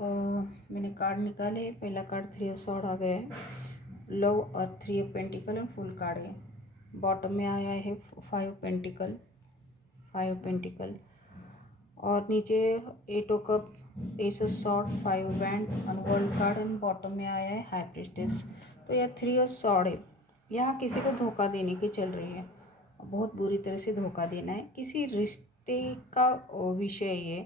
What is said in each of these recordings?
मैंने कार्ड निकाले। पहला कार्ड 3 ऑफ सॉर्ड आ गया है, लव और 3 of pentacle and full card है। बॉटम में आया है 5 ऑफ पेंटिकल, 5 ऑफ पेंटिकल, और नीचे 8 of cup, S of sword, 5 of band और वर्ल्ड कार्ड, एंड बॉटम में आया है हाई प्रीस्टेस। तो यह 3 ऑफ सॉर्ड है। यहाँ किसी को धोखा देने की चल रही है, बहुत बुरी तरह से धोखा देना है। किसी रिश्ते का विषय ये,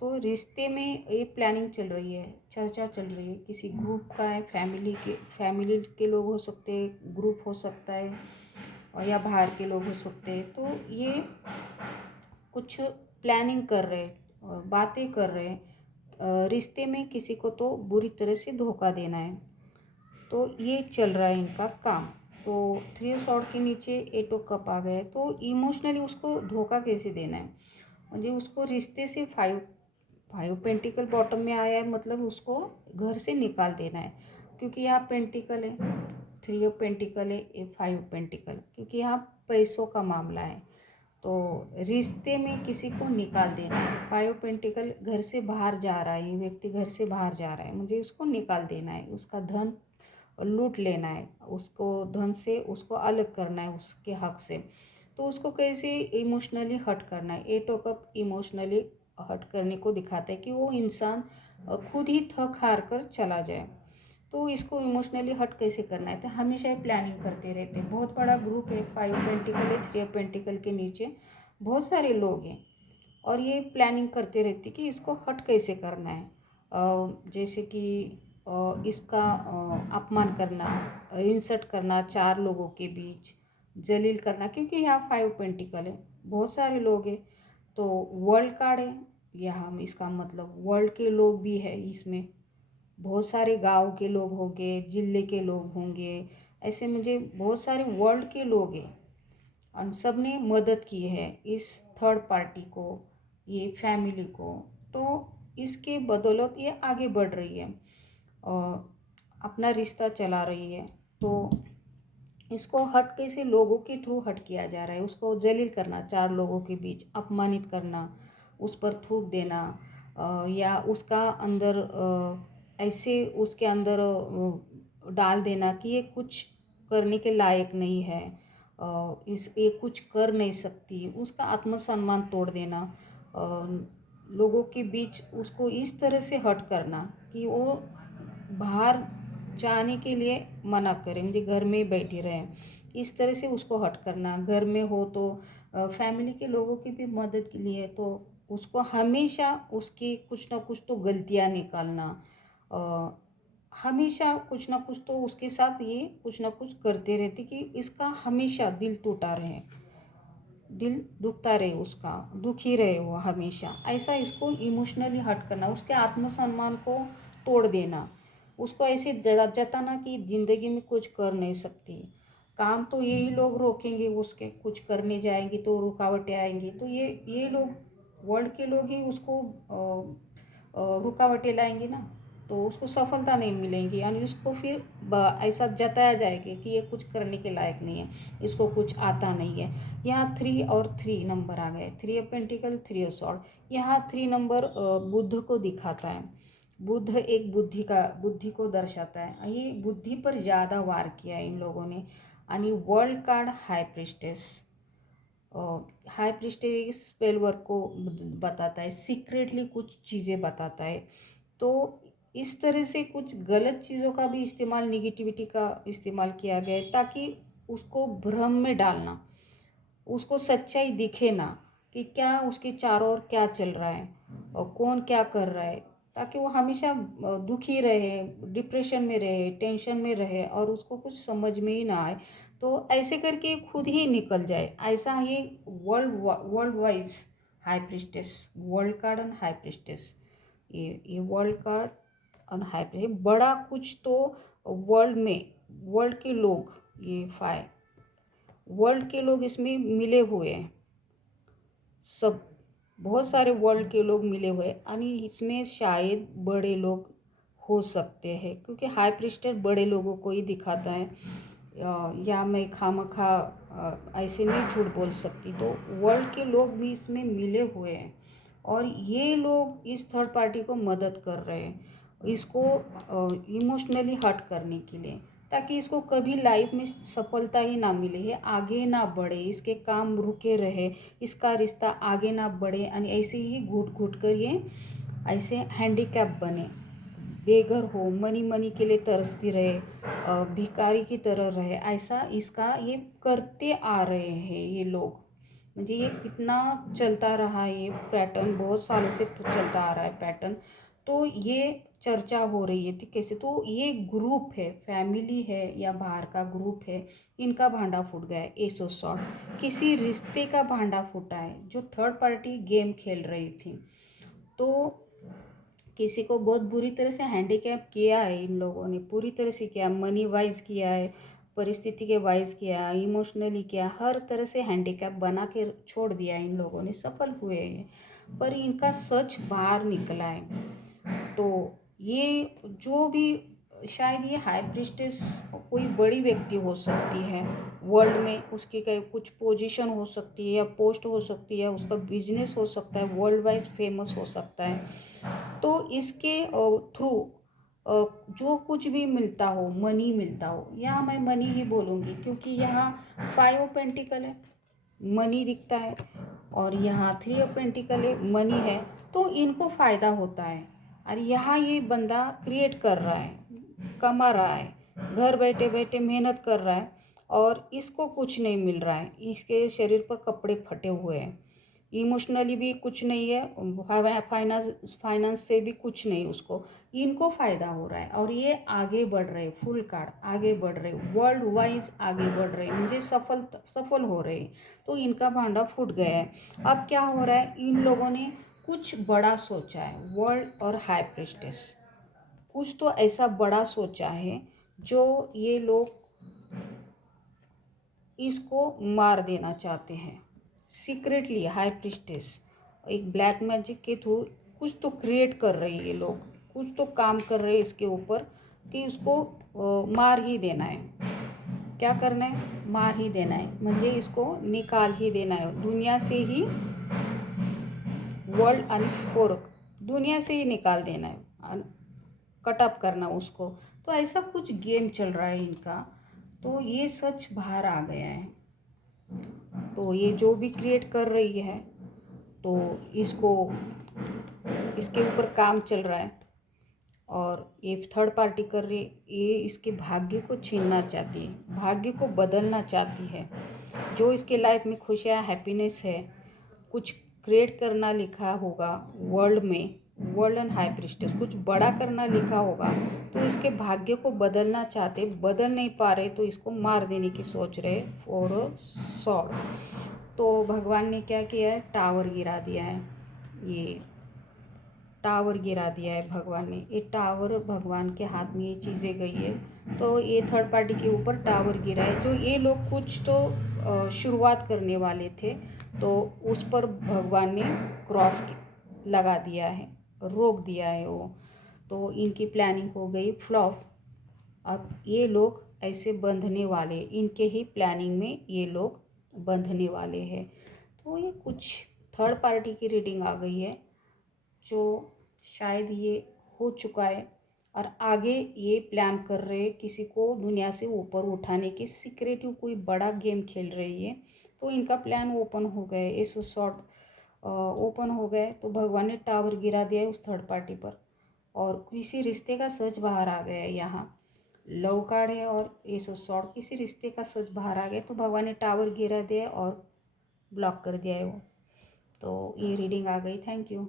तो रिश्ते में ये प्लानिंग चल रही है, चर्चा चल रही है। किसी ग्रुप का है, फैमिली के लोग हो सकते हैं, ग्रुप हो सकता है, और या बाहर के लोग हो सकते हैं। तो ये कुछ प्लानिंग कर रहे हैं, बातें कर रहे हैं। रिश्ते में किसी को तो बुरी तरह से धोखा देना है, तो ये चल रहा है इनका काम। तो 3 ऑफ सॉर्ड के नीचे 8 ऑफ कप आ गए। तो इमोशनली उसको धोखा कैसे देना है, मुझे उसको रिश्ते से 5 पेंटिकल बॉटम में आया है, मतलब उसको घर से निकाल देना है। क्योंकि यहाँ पेंटिकल है, 3 ऑफ पेंटिकल है, ये 5 पेंटिकल, क्योंकि यहाँ पैसों का मामला है। तो रिश्ते में किसी को निकाल देना है। 5 पेंटिकल घर से बाहर जा रहा है, ये व्यक्ति घर से बाहर जा रहा है, मुझे उसको निकाल देना है, उसका धन लूट लेना है, उसको धन से उसको अलग करना है उसके हक से। तो उसको कैसे इमोशनली हर्ट करना है। 8 ऑफ कप इमोशनली हर्ट करने को दिखाता है कि वो इंसान खुद ही थक हार कर चला जाए। तो इसको इमोशनली हर्ट कैसे करना है, तो हमेशा ये प्लानिंग करते रहते हैं। बहुत बड़ा ग्रुप है, 5 पेंटिकल है, 3 पेंटिकल के नीचे बहुत सारे लोग हैं, और ये प्लानिंग करते रहती कि इसको हर्ट कैसे करना है। जैसे कि इसका अपमान करना, इंसल्ट करना, 4 लोगों के बीच जलील करना, क्योंकि यहाँ 5 पेंटिकल है, बहुत सारे लोग हैं। तो वर्ल्ड कार्ड है यहाँ, इसका मतलब वर्ल्ड के लोग भी है इसमें, बहुत सारे गांव के लोग होंगे, जिले के लोग होंगे, ऐसे मुझे बहुत सारे वर्ल्ड के लोग हैं, और सब ने मदद की है इस थर्ड पार्टी को, ये फैमिली को। तो इसके बदौलत ये आगे बढ़ रही है और अपना रिश्ता चला रही है। तो इसको हट कैसे लोगों के थ्रू हट किया जा रहा है, उसको जलील करना, 4 लोगों के बीच अपमानित करना, उस पर थूक देना, या उसका अंदर ऐसे उसके अंदर डाल देना कि ये कुछ करने के लायक नहीं है, इस ये कुछ कर नहीं सकती, उसका आत्मसम्मान तोड़ देना, लोगों के बीच उसको इस तरह से हट करना कि वो बाहर जाने के लिए मना करें, मुझे घर में बैठी रहें, इस तरह से उसको हट करना। घर में हो तो फैमिली के लोगों की भी मदद के लिए, तो उसको हमेशा उसकी कुछ ना कुछ तो गलतियाँ निकालना, हमेशा कुछ ना कुछ तो उसके साथ ये कुछ ना कुछ करते रहती कि इसका हमेशा दिल टूटा रहे, दिल दुखता रहे, उसका दुखी रहे वो हमेशा, ऐसा इसको इमोशनली हर्ट करना, उसके आत्मसम्मान को तोड़ देना, उसको ऐसे जताना कि ज़िंदगी में कुछ कर नहीं सकती, काम तो यही लोग रोकेंगे, उसके कुछ करने जाएंगी तो रुकावटें आएंगी, तो ये लोग वर्ल्ड के लोग ही उसको रुकावटें लाएंगे ना, तो उसको सफलता नहीं मिलेगी, यानी उसको फिर ऐसा जताया जाएगा कि ये कुछ करने के लायक नहीं है, इसको कुछ आता नहीं है। यहाँ 3 और 3 नंबर आ गए, 3 ऑफ पेंटिकल, 3 ऑफ सॉर्ड। यहाँ 3 नंबर बुद्ध को दिखाता है, बुद्ध एक बुद्धि को दर्शाता है, ये बुद्धि पर ज़्यादा वार किया है इन लोगों ने। आणि world card high priestess, high priestess spell work को बताता है, सीक्रेटली कुछ चीज़ें बताता है। तो इस तरह से कुछ गलत चीज़ों का भी इस्तेमाल, निगेटिविटी का इस्तेमाल किया गया है, ताकि उसको भ्रम में डालना, उसको सच्चाई दिखे ना कि क्या उसके चारों ओर क्या चल रहा है और कौन क्या कर रहा है, ताकि वो हमेशा दुखी रहे, डिप्रेशन में रहे, टेंशन में रहे, और उसको कुछ समझ में ही ना आए। तो ऐसे करके खुद ही निकल जाए, ऐसा ये world wise high priestess, world card and high priestess, ये वर्ल्ड कार्ड और हाई प्रिस्टेस, बड़ा कुछ तो वर्ल्ड में, वर्ल्ड के लोग, ये वर्ल्ड के लोग इसमें मिले हुए हैं, सब बहुत सारे वर्ल्ड के लोग मिले हुए हैं, आणि इसमें शायद बड़े लोग हो सकते हैं, क्योंकि हाई प्रिस्टेस बड़े लोगों को ही दिखाता है, या मैं खामखा ऐसे नहीं झूठ बोल सकती। तो वर्ल्ड के लोग भी इसमें मिले हुए हैं, और ये लोग इस थर्ड पार्टी को मदद कर रहे हैं इसको इमोशनली हर्ट करने के लिए, ताकि इसको कभी लाइफ में सफलता ही ना मिले, ये आगे ना बढ़े, इसके काम रुके रहे, इसका रिश्ता आगे ना बढ़े और ऐसे ही घुट घुट कर ये ऐसे हैंडीकैप बने, बेघर हो, मनी मनी के लिए तरसती रहे, भिखारी की तरह रहे, ऐसा इसका ये करते आ रहे हैं ये लोग। म्हणजे ये कितना चलता रहा है, ये पैटर्न बहुत सालों से चलता आ रहा है पैटर्न। तो ये चर्चा हो रही है थी कैसे, तो ये ग्रुप है, फैमिली है या बाहर का ग्रुप है, इनका भांडा फूट गया है। एस ऑफ सॉर्ड किसी रिश्ते का भांडा फूटा है, जो थर्ड पार्टी गेम खेल रही थी, तो किसी को बहुत बुरी तरह से हैंडीकैप किया है इन लोगों ने, पूरी तरह से किया, मनी वाइज किया है, परिस्थिति के वाइज किया, इमोशनली किया, हर तरह से हैंडीकैप बना के छोड़ दिया इन लोगों ने, सफल हुए हैं, पर इनका सच बाहर निकला है। तो ये जो भी, शायद ये हाई प्रीस्टेस कोई बड़ी व्यक्ति हो सकती है वर्ल्ड में, उसकी कहीं कुछ पोजीशन हो सकती है या पोस्ट हो सकती है, उसका बिजनेस हो सकता है, वर्ल्ड वाइज फेमस हो सकता है। तो इसके थ्रू जो कुछ भी मिलता हो, मनी मिलता हो, यहाँ मैं मनी ही बोलूँगी क्योंकि यहाँ 5 ऑफ पेंटिकल है, मनी दिखता है, और यहाँ 3 ऑफ पेंटिकल है, मनी है, तो इनको फ़ायदा होता है। और यहाँ ये बंदा क्रिएट कर रहा है, कमा रहा है, घर बैठे बैठे मेहनत कर रहा है, और इसको कुछ नहीं मिल रहा है, इसके शरीर पर कपड़े फटे हुए हैं, इमोशनली भी कुछ नहीं है, फाइनेंस से भी कुछ नहीं उसको, इनको फ़ायदा हो रहा है, और ये आगे बढ़ रहे, फुल कार्ड आगे बढ़ रहे, वर्ल्ड वाइज आगे बढ़ रहे, मुझे सफल हो रहे। तो इनका भांडा फूट गया है। अब क्या हो रहा है, इन लोगों ने कुछ बड़ा सोचा है, वर्ल्ड और हाई प्रीस्टेस कुछ तो ऐसा बड़ा सोचा है जो ये लोग इसको मार देना चाहते हैं सीक्रेटली। हाई प्रीस्टेस एक ब्लैक मैजिक के थ्रू कुछ तो क्रिएट कर रही है, ये लोग कुछ तो काम कर रहे हैं इसके ऊपर कि उसको मार ही देना है। क्या करना है, मार ही देना है, म्हणजे इसको निकाल ही देना है दुनिया से ही, वर्ल्ड आणि फोर्क दुनिया से ही निकाल देना है, कट अप करना उसको। तो ऐसा कुछ गेम चल रहा है इनका, तो ये सच बाहर आ गया है। तो ये जो भी क्रिएट कर रही है, तो इसको इसके ऊपर काम चल रहा है, और ये थर्ड पार्टी कर रही है, ये इसके भाग्य को छीनना चाहती है, भाग्य को बदलना चाहती है। जो इसके लाइफ में खुशियाँ, हैप्पीनेस है, कुछ क्रिएट करना लिखा होगा वर्ल्ड में, वर्ल्ड एंड हाई प्रीस्टेस कुछ बड़ा करना लिखा होगा, तो इसके भाग्य को बदलना चाहते, बदल नहीं पा रहे, तो इसको मार देने की सोच रहे फॉर सॉर्ड। तो भगवान ने क्या किया है, टावर गिरा दिया है, ये टावर गिरा दिया है भगवान ने। ये टावर भगवान के हाथ में ये चीज़ें गई है, तो ये थर्ड पार्टी के ऊपर टावर गिरा है। जो ये लोग कुछ तो शुरुआत करने वाले थे, तो उस पर भगवान ने क्रॉस लगा दिया है, रोक दिया है वो, तो इनकी प्लानिंग हो गई फ्लॉप। अब ये लोग ऐसे बंधने वाले, इनके ही प्लानिंग में ये लोग बंधने वाले हैं। तो ये कुछ थर्ड पार्टी की रीडिंग आ गई है, जो शायद ये हो चुका है, और आगे ये प्लान कर रहे हैं किसी को दुनिया से ऊपर उठाने के, सीक्रेटिव कोई बड़ा गेम खेल रही है। तो इनका प्लान ओपन हो गए, इस शॉर्ट ओपन हो गए, तो भगवान ने टावर गिरा दिया है उस थर्ड पार्टी पर, और किसी रिश्ते का सच बाहर आ गया है। यहाँ लव कार्ड है और एस ऑफ सॉर्ड, किसी रिश्ते का सच बाहर आ गया, तो भगवान ने टावर गिरा दिया और ब्लॉक कर दिया है वो। तो ये रीडिंग आ गई, थैंक यू।